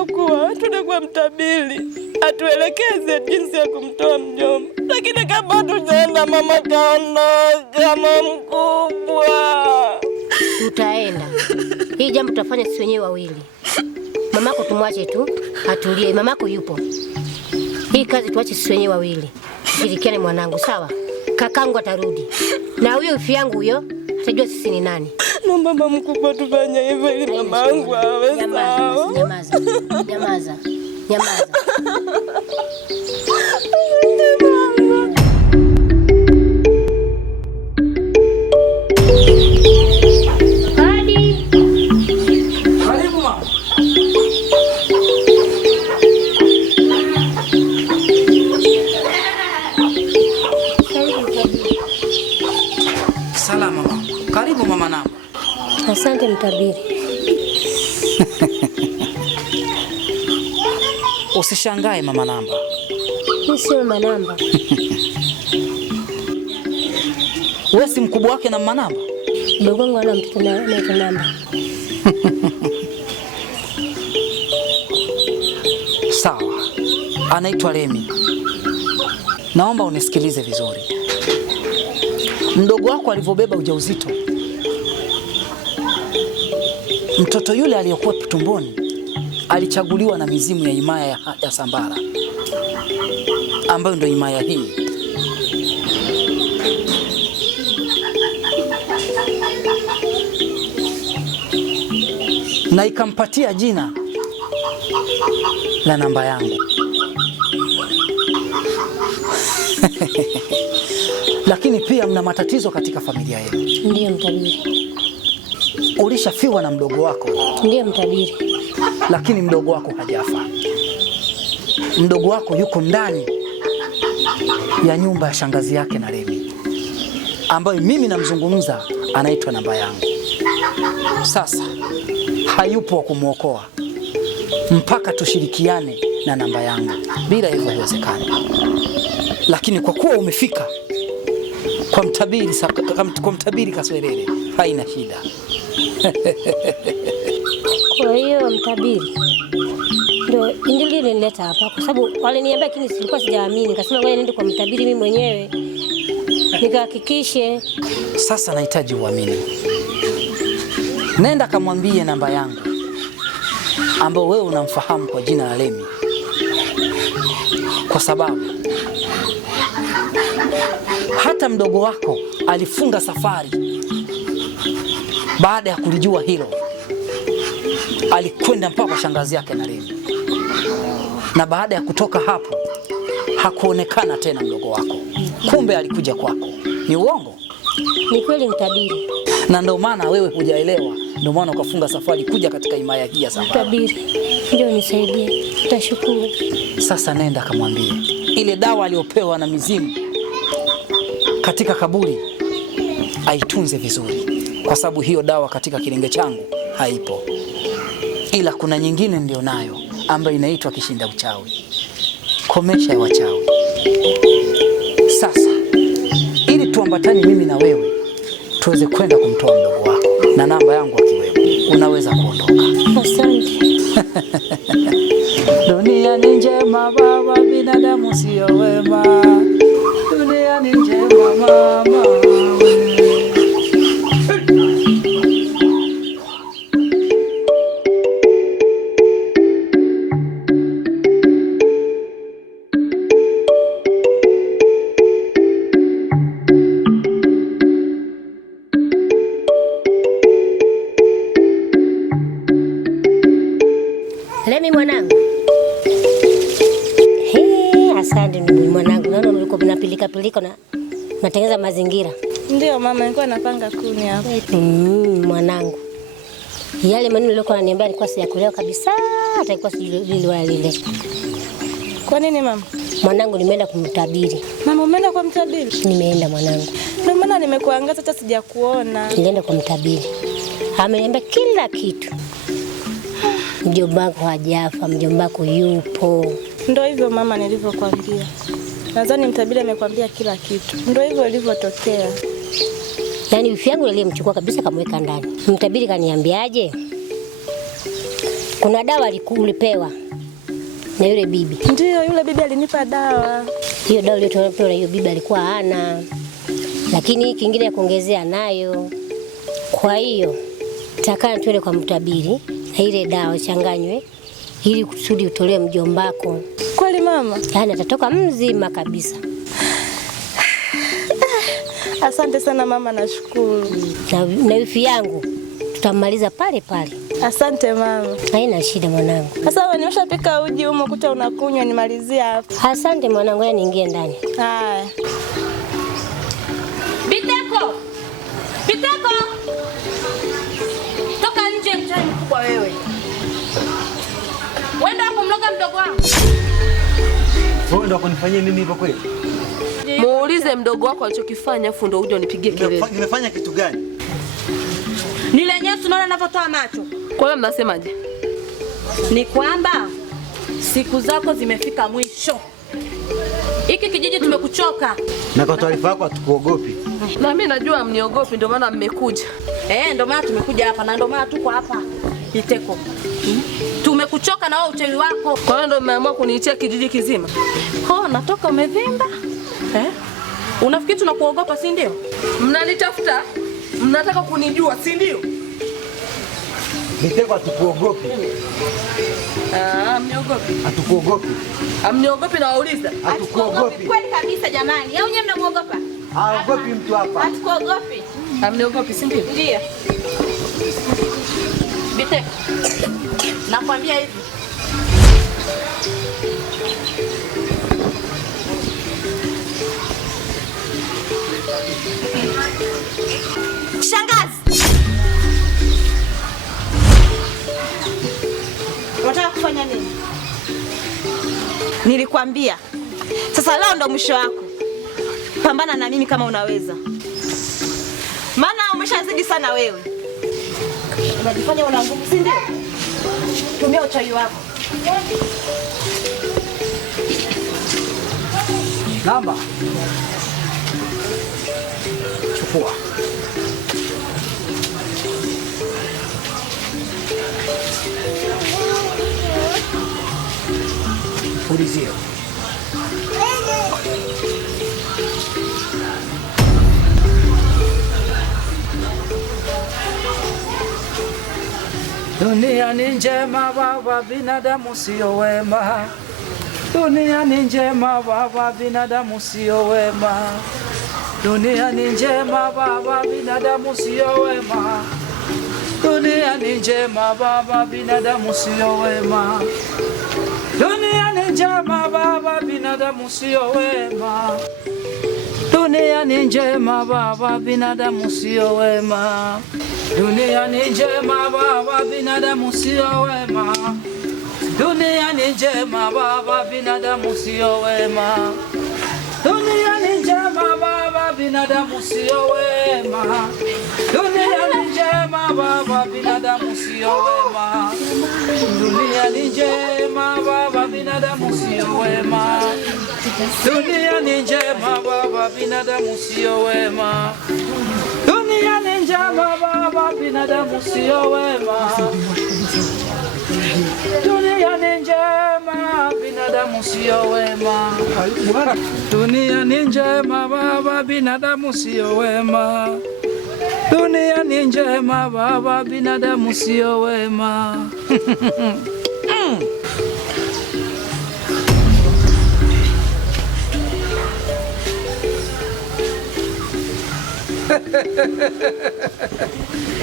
aliomba kuwa tuende kwa mtabiri atuelekeze jinsi ya kumtoa mjomba. Lakini kama tujaenda mama kaondoka mkubwa. Tutaenda. Hii jambo tutafanya sisi wenyewe wawili. Mamako tumwache tu atulie, mamako yupo. Hii kazi tuache sisi wenyewe wawili. Shirikiane mwanangu, sawa? Kakangu atarudi. Na huyo ifi yangu huyo atajua sisi ni nani. Naomba mama mkubwa tufanye hivyo ili mamangu awe sawa. Nyamaza. Nyamaza. Nyamaza. Asante mtabiri. Usishangae mama Namba. Mimi sio mama Namba. Wewe si mkubwa wake na mama Namba? Mdogo wangu ana mtoto na Namba. Sawa. Anaitwa Remi. Naomba unisikilize vizuri. Mdogo wako alivyobeba ujauzito, mtoto yule aliyokuwa tumboni alichaguliwa na mizimu ya himaya ya Sambara, ambayo ndio himaya hii. Na ikampatia jina la namba yangu. Lakini pia mna matatizo katika familia yenu. Ndiyo mtabiri. Ulishafiwa na mdogo wako. Ndiyo mtabiri. Lakini mdogo wako hajafa. Mdogo wako yuko ndani ya nyumba ya shangazi yake na Remi, ambayo mimi namzungumza, anaitwa namba yangu. Sasa hayupo wa kumwokoa mpaka tushirikiane na namba yangu. Bila hivyo haiwezekani. Lakini kwa kuwa umefika kwa mtabiri Kaswelele, haina shida. Kwa hiyo mtabiri ndio ndili nileta hapa, kwa sababu waliniambia, lakini silikuwa sijaamini. Nikasema ngoja niende kwa mtabiri mimi mwenyewe nikahakikishe. Sasa nahitaji uamini. Nenda kamwambie namba yangu, ambao wewe unamfahamu kwa jina la Remi, kwa sababu hata mdogo wako alifunga safari. Baada ya kulijua hilo, alikwenda mpaka kwa shangazi yake na Remi, na baada ya kutoka hapo hakuonekana tena mdogo wako. Kumbe alikuja kwako. Ni uongo? Ni kweli mtabiri. Na ndio maana wewe hujaelewa, ndio maana ukafunga safari kuja katika himaya hii ya Sambara. Mtabiri, ndio nisaidie. Tashukuru. Sasa nenda kamwambie ile dawa aliyopewa na mizimu katika kaburi aitunze vizuri, kwa sababu hiyo dawa katika kilenge changu haipo, ila kuna nyingine ndio nayo, ambayo inaitwa kishinda uchawi. Komesha ya wachawi. Sasa ili tuambatane mimi na wewe tuweze kwenda kumtoa mdogo wako, na namba yangu akiwepo, unaweza kuondoka. Asante. Dunia ni njema baba, binadamu sio wema. Dunia ni njema mama. Remi mwanangu. Asante ndugu mwanangu. Naona mliko mnapilika na natengeneza mazingira. Ndio mama, nilikuwa napanga kuni hapa. Mwanangu. Yale maneno nilikuwa ananiambia nilikuwa sijakuelewa kabisa, hata ilikuwa sijui wala lile. Kwa nini mama? Mwanangu, nimeenda kumtabiri. Mama, umeenda kwa mtabiri? Nimeenda mwanangu. Ndio maana nimekuangaza hata sijakuona. Nilienda kwa mtabiri. Ameniambia kila kitu. Mjomba wako hajafa, mjomba wako yupo. Ndio hivyo mama nilivyokuambia. Nadhani mtabiri amekwambia kila kitu. Ndio hivyo ilivyotokea. Yaani wifi yangu aliyemchukua kabisa kamweka ndani. Mtabiri kaniambiaje? kuna dawa ulipewa na yule bibi. Ndio, yule bibi alinipa dawa. Hiyo dawa iliyotolewa na hiyo bibi alikuwa hana, lakini kingine ya kuongezea nayo. Kwa hiyo takana tuende kwa mtabiri na ile dawa changanywe ili kusudi utolewe mjombako. Kweli mama? Yaani atatoka mzima kabisa. Asante sana mama, nashukuru. Na wifi yangu tutamaliza pale pale. Asante mama. Haina shida mwanangu. Sasa wewe nimeshapika uji humo, kuta unakunywa, nimalizia hapa. Asante mwanangu, na niingie ndani. Haya. Biteko! Biteko! Toka nje mtani mkubwa wewe. Wenda kumloga mdogo wangu. Wewe ndio kunifanyia mimi hivyo kweli? Muulize mdogo wako alichokifanya afu ndio uje unipigie kelele. Nimefanya kitu gani? Nile nyasi unaona ninavyotoa macho. Kwa hiyo mnasemaje? Ni kwamba siku zako zimefika mwisho. Hiki kijiji tumekuchoka. Na kwa taarifa yako hatukuogopi. Na mimi najua mniogopi, ndio maana mmekuja. Ndio maana tumekuja hapa na ndio maana tuko hapa. Biteko. Tumekuchoka na wewe uchawi wako. Kwa hiyo ndio mmeamua kuniitia kijiji kizima. Natoka umevimba. Unafikiri tunakuogopa si ndio? Mnanitafuta? Mnataka kunijua si ndio? Biteko hatukuogopi. Mniogopi? Hatukuogopi. Amniogopi na wauliza? Hatukuogopi. Kweli kabisa jamani. Au nyewe mnamuogopa? Haogopi mtu hapa. Hatukuogopi. Amniogopi si ndio? Ndio. Biteko. Nakwambia hivi. Shangazi. Unataka kufanya nini? Nilikwambia. Sasa leo ndo mwisho wako. Pambana na mimi kama unaweza. Maana umeshazidi sana wewe. Unajifanya una nguvu si ndio? Tumia uchawi wako. Namba. Chukua. Ulizia. Dunia ni njema baba, binadamu sio wema. Dunia ni njema baba, binadamu sio wema. Dunia ni njema baba, binadamu sio wema. Dunia ni njema baba, binadamu sio wema. Dunia ni njema baba, binadamu sio wema. Dunia ni njema baba, binadamu sio wema. Dunia ni njema baba, binadamu sio wema. Dunia ni njema baba, binadamu sio wema. Dunia ni njema baba, binadamu sio wema. Dunia ni njema baba, binadamu sio wema. Dunia ni njema baba, binadamu sio wema. Dunia ni njema baba, binadamu sio wema. Dunia ni njema baba, binadamu sio wema. Dunia ni njema, binadamu sio wema. Dunia ni njema baba, binadamu sio wema. Dunia ni njema baba, binadamu sio wema.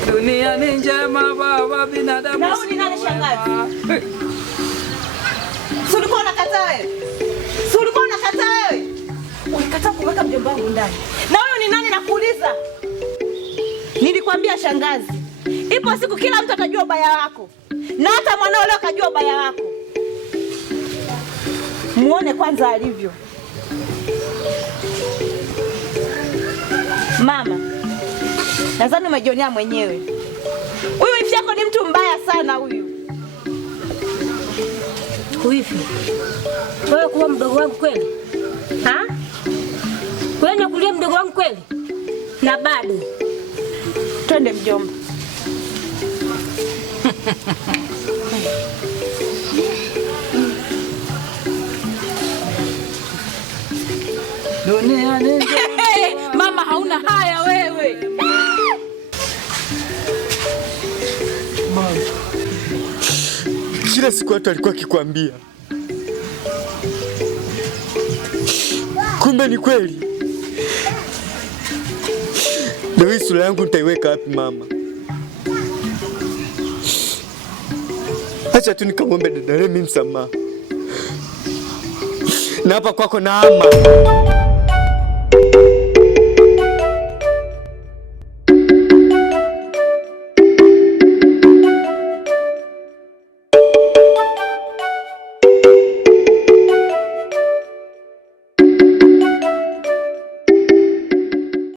Dunia ni njema baba, binadamu na ni nani shangazi? Si ulikuwa unakataa wewe? Si ulikuwa unakataa wewe? Ulikataa kuweka mjomba wangu ndani. Na wewe ni nani nakuuliza? Nilikwambia shangazi, ipo siku kila mtu atajua ubaya wako. Na hata mwanao leo kajua ubaya wako. Muone kwanza alivyo. Mama, nadhani umejionea mwenyewe. Huyu wifi yako ni mtu mbaya sana huyu. Wifi? Wewe kuwa mdogo wangu kweli? Ha? Wewe nakulia mdogo wangu kweli? Na bado. Twende mjomba. Dunia ni Mama hauna haya wewe. Mama, kila siku watu alikuwa akikwambia, kumbe ni kweli. Leo hii sura yangu nitaiweka wapi mama? Acha tu nikamwombe dada Remi msamaha. Na hapa kwako naama.